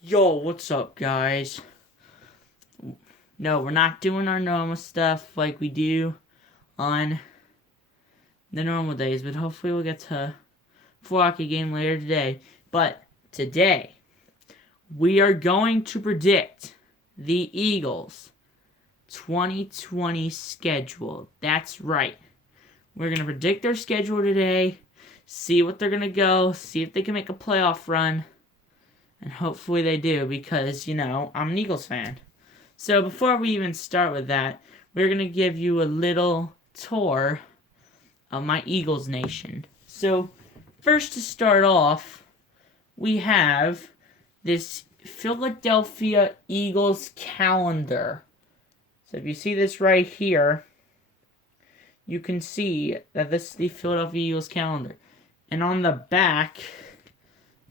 Yo, what's up, guys? No, we're not doing our normal stuff like we do on the normal days, but hopefully we'll get to Flocky game later today. But today, we are going to predict the Eagles' 2020 schedule. That's right. We're going to predict their schedule today, see what they're going to go, see if they can make a playoff run, and hopefully they do because, I'm an Eagles fan. So before we even start with that, we're going to give you a little tour of my Eagles Nation. So first to start off, we have this Philadelphia Eagles calendar. So if you see this right here, you can see that this is the Philadelphia Eagles calendar. And on the back,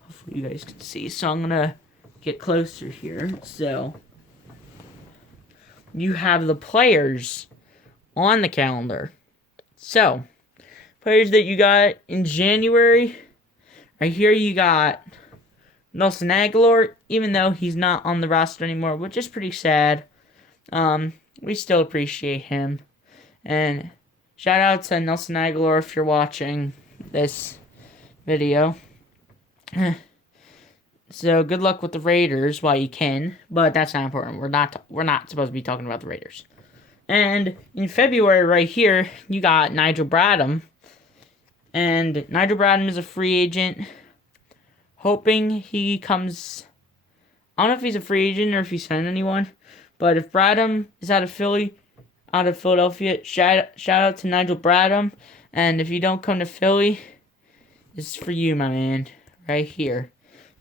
hopefully you guys can see, so I'm going to get closer here. So you have the players on the calendar. So, players that you got in January. Right here you got Nelson Agholor, even though he's not on the roster anymore, which is pretty sad. We still appreciate him. And shout out to Nelson Agholor if you're watching this video. So good luck with the Raiders while you can, but that's not important. We're not supposed to be talking about the Raiders. And in February right here, you got Nigel Bradham. And Nigel Bradham is a free agent. Hoping he comes. I don't know if he's a free agent or if he signed anyone. But if Bradham is out of Philadelphia, shout out to Nigel Bradham. And if you don't come to Philly, this is for you, my man. Right here.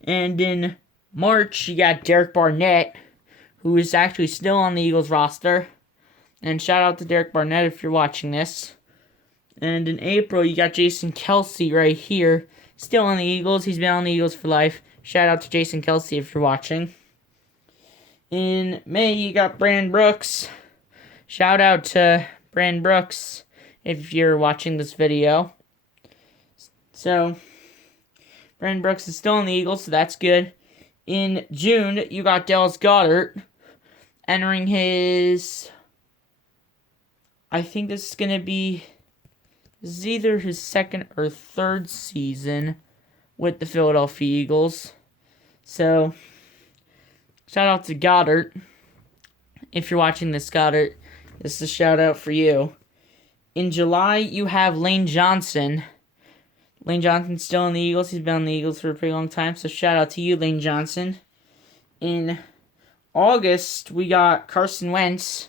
And in March, you got Derek Barnett, who is actually still on the Eagles roster. And shout out to Derek Barnett if you're watching this. And in April, you got Jason Kelce right here, still on the Eagles. He's been on the Eagles for life. Shout out to Jason Kelce if you're watching. In May, you got Brandon Brooks. Shout out to Brandon Brooks if you're watching this video. So Brandon Brooks is still on the Eagles, so that's good. In June, you got Dallas Goedert entering his... I think this is going to be... This is either his second or third season with the Philadelphia Eagles. So, shout out to Goedert. If you're watching this, Goedert, this is a shout out for you. In July, you have Lane Johnson. Lane Johnson's still in the Eagles. He's been on the Eagles for a pretty long time. So shout out to you, Lane Johnson. In August, we got Carson Wentz.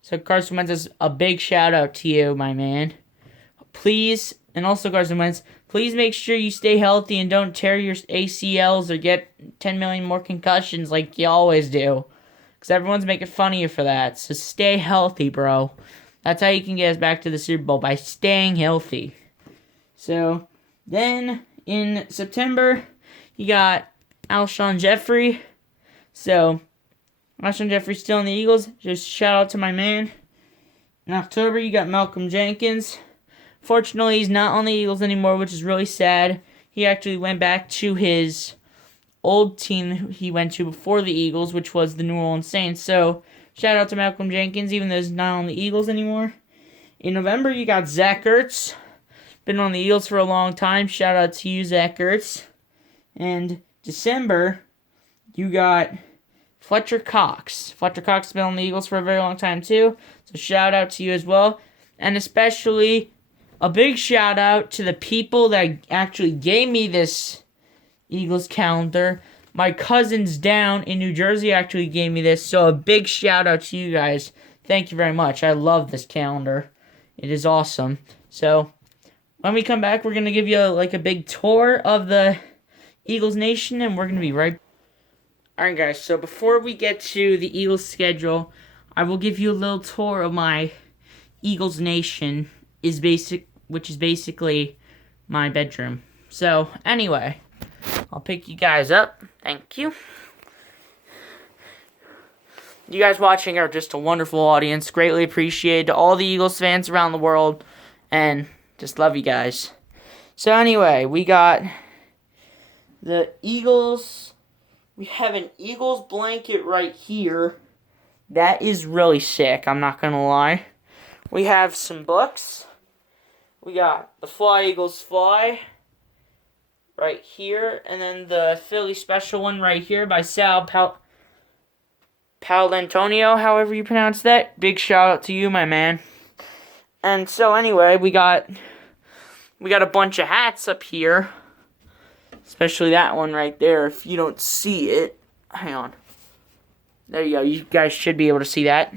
So Carson Wentz is a big shout out to you, my man. Please, and also Carson Wentz, please make sure you stay healthy and don't tear your ACLs or get 10 million more concussions like you always do. Because everyone's making fun of you for that. So stay healthy, bro. That's how you can get us back to the Super Bowl, by staying healthy. So, then, in September, you got Alshon Jeffrey. So, Alshon Jeffrey still in the Eagles. Just shout out to my man. In October, you got Malcolm Jenkins. Fortunately, he's not on the Eagles anymore, which is really sad. He actually went back to his old team he went to before the Eagles, which was the New Orleans Saints. So, shout out to Malcolm Jenkins, even though he's not on the Eagles anymore. In November, you got Zach Ertz. Been on the Eagles for a long time. Shout out to you, Zach Ertz. And December, you got Fletcher Cox. Fletcher Cox has been on the Eagles for a very long time, too. So shout out to you as well. And especially a big shout out to the people that actually gave me this Eagles calendar. My cousins down in New Jersey actually gave me this. So a big shout out to you guys. Thank you very much. I love this calendar. It is awesome. So when we come back, we're going to give you a big tour of the Eagles Nation, and we're going to be right back. Alright, guys, so before we get to the Eagles schedule, I will give you a little tour of my Eagles Nation, which is basically my bedroom. So, anyway, I'll pick you guys up. Thank you. You guys watching are just a wonderful audience. Greatly appreciated to all the Eagles fans around the world, and just love you guys. So anyway, we got the Eagles We have an Eagles blanket right here. That is really sick, I'm not gonna lie. We have some books. We got The Fly Eagles Fly right here, and then the Philly Special one right here by Sal Paolantonio, however you pronounce that. Big shout out to you, my man. And so anyway, we got a bunch of hats up here. Especially that one right there. If you don't see it, hang on. There you go. You guys should be able to see that.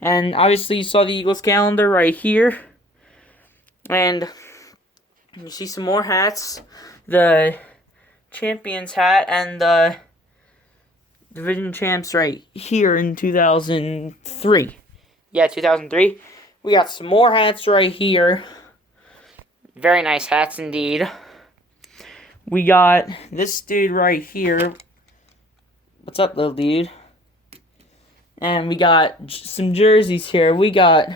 And obviously you saw the Eagles calendar right here. And you see some more hats. The Champions hat and the Division Champs right here in 2003. Yeah, 2003. We got some more hats right here. Very nice hats indeed. We got this dude right here. What's up, little dude? And we got some jerseys here. We got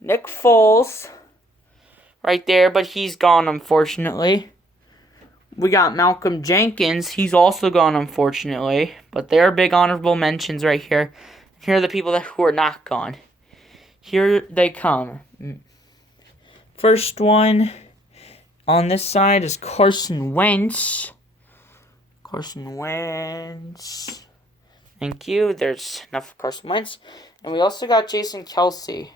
Nick Foles right there, but he's gone, unfortunately. We got Malcolm Jenkins. He's also gone, unfortunately. But they're big honorable mentions right here. Here are the people who are not gone. Here they come. First one on this side is Carson Wentz. Carson Wentz. Thank you. There's enough of Carson Wentz. And we also got Jason Kelce.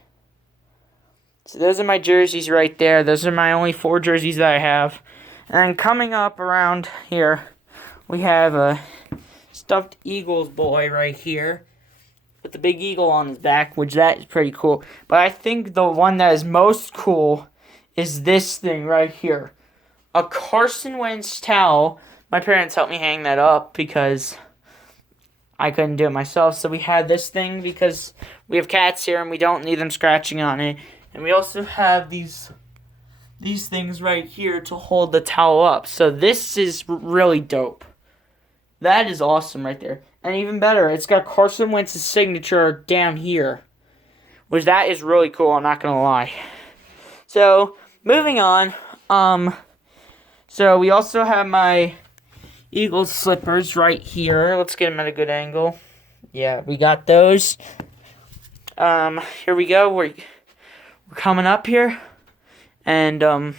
So those are my jerseys right there. Those are my only 4 jerseys that I have. And then coming up around here, we have a stuffed Eagles boy right here with the big eagle on his back, which that is pretty cool. But I think the one that is most cool is this thing right here. A Carson Wentz towel. My parents helped me hang that up because I couldn't do it myself. So we had this thing because we have cats here and we don't need them scratching on it. And we also have these things right here to hold the towel up. So this is really dope. That is awesome right there. And even better, it's got Carson Wentz's signature down here. Which that is really cool, I'm not going to lie. So, moving on. So we also have my Eagles slippers right here. Let's get them at a good angle. Yeah, we got those. Here we go. We're coming up here. And,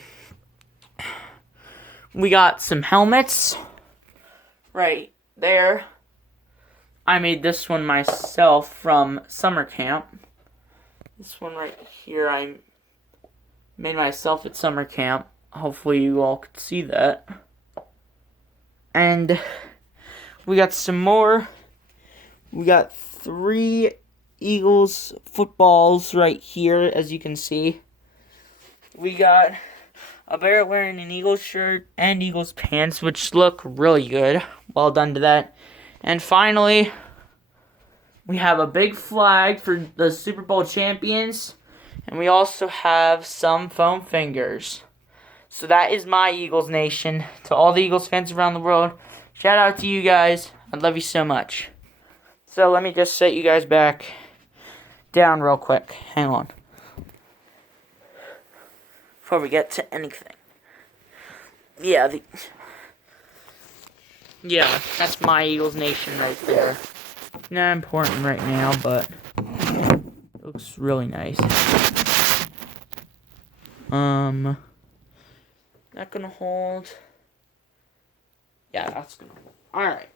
we got some helmets right there. I made this one myself from summer camp. This one right here I made myself at summer camp. Hopefully you all could see that. And we got some more. We got 3 Eagles footballs right here, as you can see. We got a bear wearing an Eagles shirt and Eagles pants, which look really good. Well done to that. And finally, we have a big flag for the Super Bowl champions. And we also have some foam fingers. So that is my Eagles Nation. To all the Eagles fans around the world, shout out to you guys. I love you so much. So let me just set you guys back down real quick. Hang on. Before we get to anything. Yeah, that's my Eagles Nation right there. Not important right now, but it looks really nice. Not gonna hold. Yeah, that's gonna hold. Alright.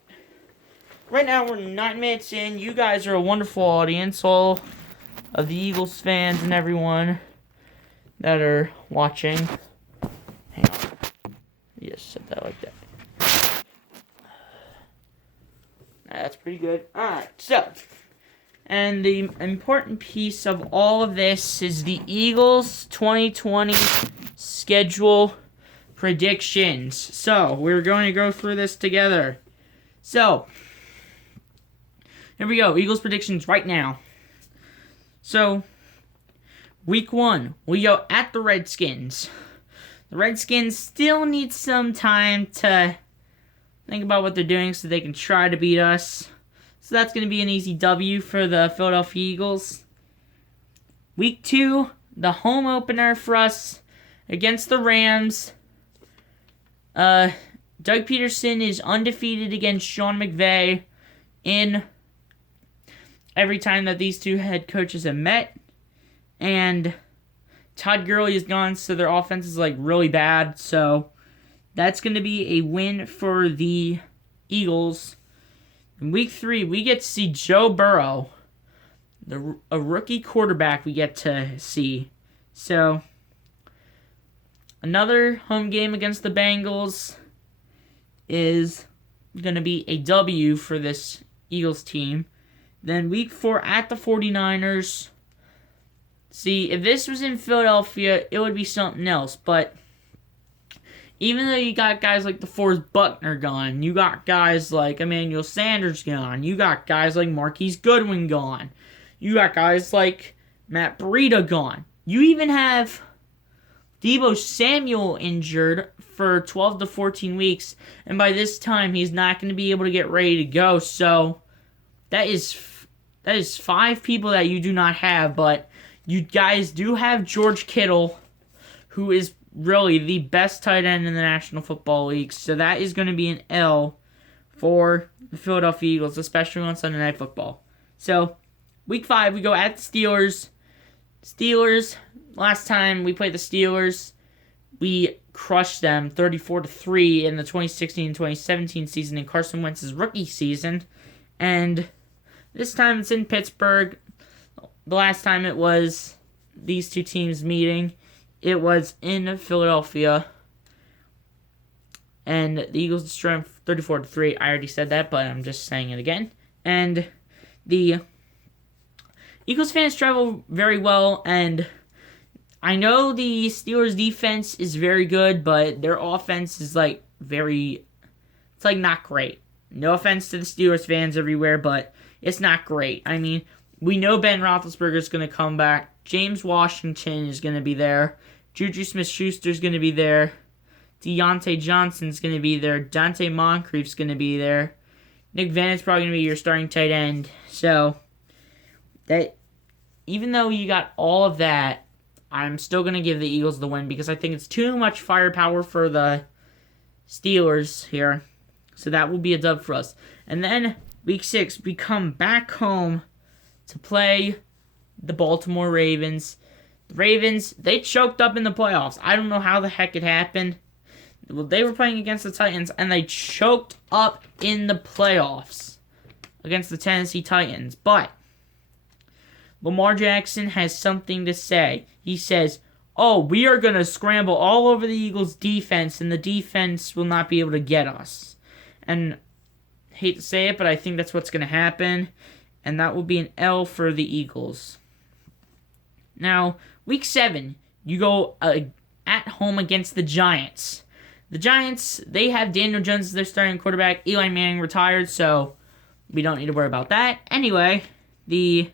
Right now we're 9 minutes in. You guys are a wonderful audience. All of the Eagles fans and everyone that are watching. Hang on. You just said that like that. That's pretty good. Alright, so. And the important piece of all of this is the Eagles 2020 schedule predictions. So, we're going to go through this together. So, here we go. Eagles predictions right now. So, week 1, we go at the Redskins. The Redskins still need some time to think about what they're doing so they can try to beat us. So that's going to be an easy W for the Philadelphia Eagles. Week 2, the home opener for us against the Rams. Doug Peterson is undefeated against Sean McVay in every time that these two head coaches have met. And Todd Gurley is gone, so their offense is really bad. So that's going to be a win for the Eagles. In week 3, we get to see Joe Burrow, a rookie quarterback we get to see. So another home game against the Bengals is going to be a W for this Eagles team. Then week 4 at the 49ers. See, if this was in Philadelphia, it would be something else. But even though you got guys like DeForest Buckner gone, you got guys like Emmanuel Sanders gone, you got guys like Marquise Goodwin gone, you got guys like Matt Breida gone. You even have Deebo Samuel injured for 12 to 14 weeks, and by this time he's not going to be able to get ready to go. So that is 5 people that you do not have, but you guys do have George Kittle, who is really the best tight end in the National Football League. So that is going to be an L for the Philadelphia Eagles, especially on Sunday Night Football. So week 5, we go at the Steelers. Steelers, last time we played the Steelers, we crushed them 34-3 in the 2016-2017 season in Carson Wentz's rookie season. And this time it's in Pittsburgh. The last time it was these two teams meeting, it was in Philadelphia. And the Eagles destroyed them 34-3. I already said that, but I'm just saying it again. And the Eagles fans travel very well, and I know the Steelers defense is very good, but their offense is not great. No offense to the Steelers fans everywhere, but it's not great. I mean, we know Ben Roethlisberger is going to come back. James Washington is going to be there. Juju Smith-Schuster is going to be there. Deontay Johnson is going to be there. Dante Moncrief is going to be there. Nick Vannett's probably going to be your starting tight end. So, that even though you got all of that, I'm still going to give the Eagles the win because I think it's too much firepower for the Steelers here. So that will be a dub for us. And then, week 6, we come back home to play the Baltimore Ravens. The Ravens, they choked up in the playoffs. I don't know how the heck it happened. Well, they were playing against the Titans, and they choked up in the playoffs against the Tennessee Titans. But Lamar Jackson has something to say. He says, we are going to scramble all over the Eagles' defense, and the defense will not be able to get us. And I hate to say it, but I think that's what's going to happen. And that will be an L for the Eagles. Now, week 7, you go at home against the Giants. The Giants, they have Daniel Jones as their starting quarterback. Eli Manning retired, so we don't need to worry about that. Anyway, the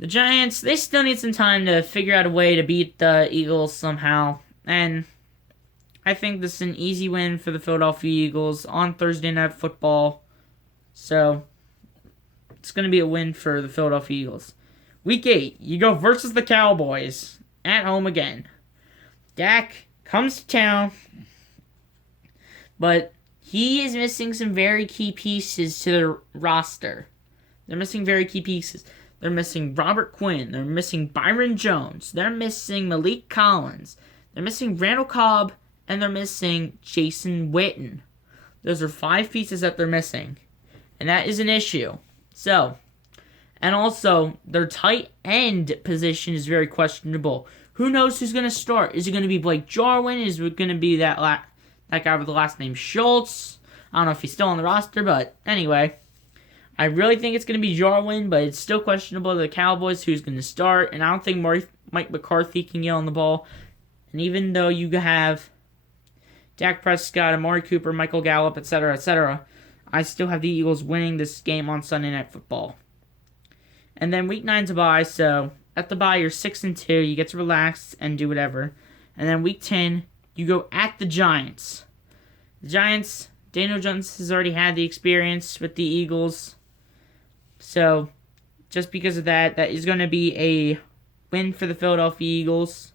Giants, they still need some time to figure out a way to beat the Eagles somehow. And I think this is an easy win for the Philadelphia Eagles on Thursday Night Football. So it's going to be a win for the Philadelphia Eagles. Week 8, you go versus the Cowboys at home again. Dak comes to town, but he is missing some very key pieces to the roster. They're missing very key pieces. They're missing Robert Quinn. They're missing Byron Jones. They're missing Malik Collins. They're missing Randall Cobb, and they're missing Jason Witten. Those are 5 pieces that they're missing, and that is an issue. So, and also, their tight end position is very questionable. Who knows who's going to start? Is it going to be Blake Jarwin? Is it going to be that guy with the last name Schultz? I don't know if he's still on the roster, but anyway. I really think it's going to be Jarwin, but it's still questionable to the Cowboys who's going to start. And I don't think Mike McCarthy can get on the ball. And even though you have Dak Prescott, Amari Cooper, Michael Gallup, etc., I still have the Eagles winning this game on Sunday Night Football. And then week 9's a bye, so at the bye you're 6-2. You get to relax and do whatever. And then week 10, you go at the Giants. The Giants, Daniel Jones has already had the experience with the Eagles. So, just because of that, that is going to be a win for the Philadelphia Eagles.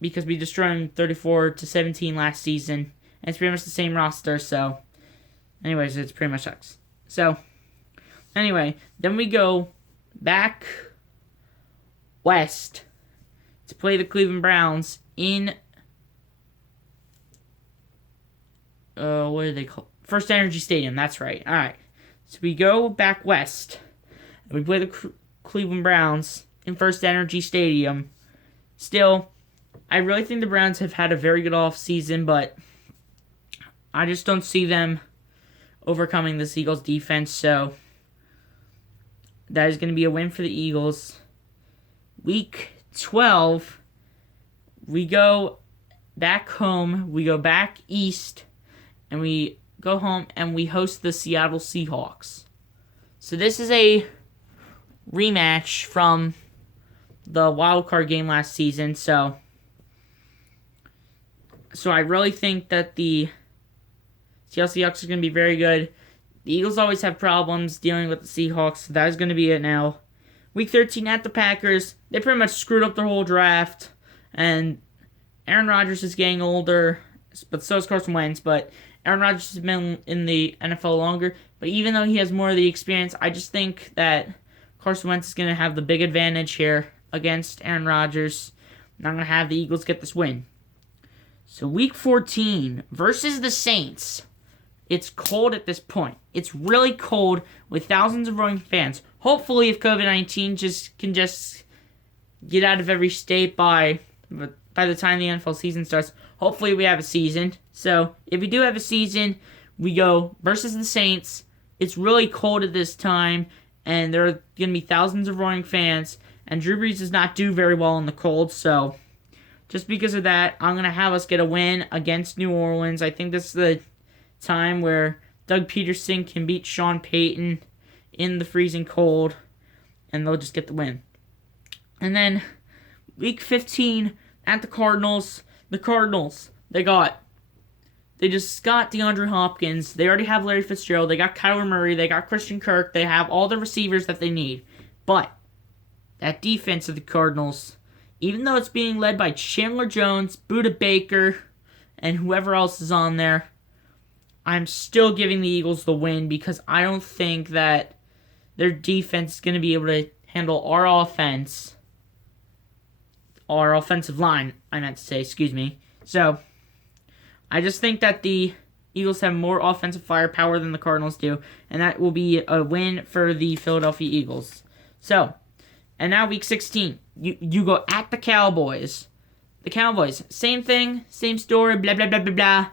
because we destroyed them 34-17 last season. And it's pretty much the same roster, so anyways, it's pretty much sucks. So, anyway, then we go back west to play the Cleveland Browns in what do they call it? First Energy Stadium. That's right. All right. So we go back west and we play the Cleveland Browns in First Energy Stadium. Still, I really think the Browns have had a very good offseason, but I just don't see them overcoming this Eagles defense, so that is going to be a win for the Eagles. Week 12, we go back home, we go back east, and we go home and we host the Seattle Seahawks. So this is a rematch from the wild card game last season, so I really think that the Seattle Seahawks are going to be very good. The Eagles always have problems dealing with the Seahawks, so that is going to be it now. Week 13 at the Packers, they pretty much screwed up their whole draft, and Aaron Rodgers is getting older, but so is Carson Wentz, but Aaron Rodgers has been in the NFL longer, but even though he has more of the experience, I just think that Carson Wentz is going to have the big advantage here against Aaron Rodgers, and I'm going to have the Eagles get this win. So week 14 versus the Saints. It's cold at this point. It's really cold with thousands of roaring fans. Hopefully, if COVID-19 can get out of every state by the time the NFL season starts, hopefully we have a season. So if we do have a season, we go versus the Saints. It's really cold at this time, and there are going to be thousands of roaring fans. And Drew Brees does not do very well in the cold, so just because of that, I'm going to have us get a win against New Orleans. I think this is the time where Doug Peterson can beat Sean Payton in the freezing cold, and they'll just get the win. And then week 15 at the Cardinals. The Cardinals, they just got DeAndre Hopkins. They already have Larry Fitzgerald. They got Kyler Murray. They got Christian Kirk. They have all the receivers that they need. But that defense of the Cardinals, even though it's being led by Chandler Jones, Budda Baker, and whoever else is on there, I'm still giving the Eagles the win because I don't think that their defense is going to be able to handle our offense. Our offensive line, I meant to say, excuse me. So, I just think that the Eagles have more offensive firepower than the Cardinals do, and that will be a win for the Philadelphia Eagles. So, and now week 16, you go at the Cowboys. The Cowboys, same thing, same story, blah, blah, blah, blah, blah.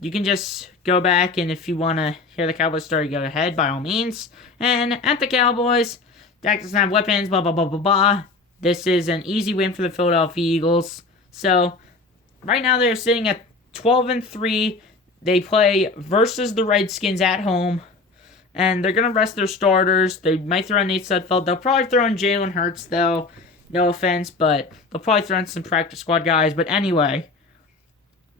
You can just go back, and if you want to hear the Cowboys story, go ahead, by all means. And at the Cowboys, Dak doesn't have weapons, blah, blah, blah, blah, blah. This is an easy win for the Philadelphia Eagles. So, right now they're sitting at 12-3. They play versus the Redskins at home. And they're going to rest their starters. They might throw in Nate Sudfeld. They'll probably throw in Jalen Hurts, though. No offense, but they'll probably throw in some practice squad guys. But anyway,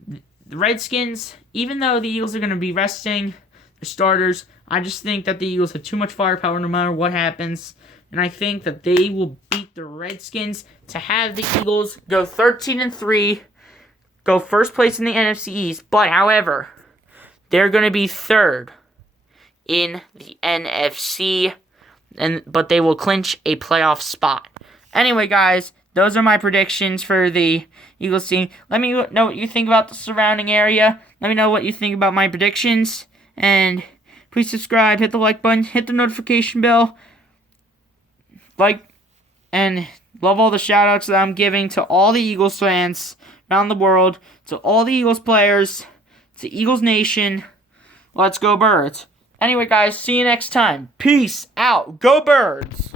the Redskins, even though the Eagles are going to be resting their starters, I just think that the Eagles have too much firepower no matter what happens. And I think that they will beat the Redskins to have the Eagles go 13-3, go first place in the NFC East. But, however, they're going to be third in the NFC, but they will clinch a playoff spot. Anyway, guys, those are my predictions for the Eagles team. Let me know what you think about the surrounding area. Let me know what you think about my predictions. And please subscribe, hit the like button, hit the notification bell. And love all the shout-outs that I'm giving to all the Eagles fans around the world, to all the Eagles players, to Eagles Nation. Let's go Birds. Anyway, guys, see you next time. Peace out. Go Birds!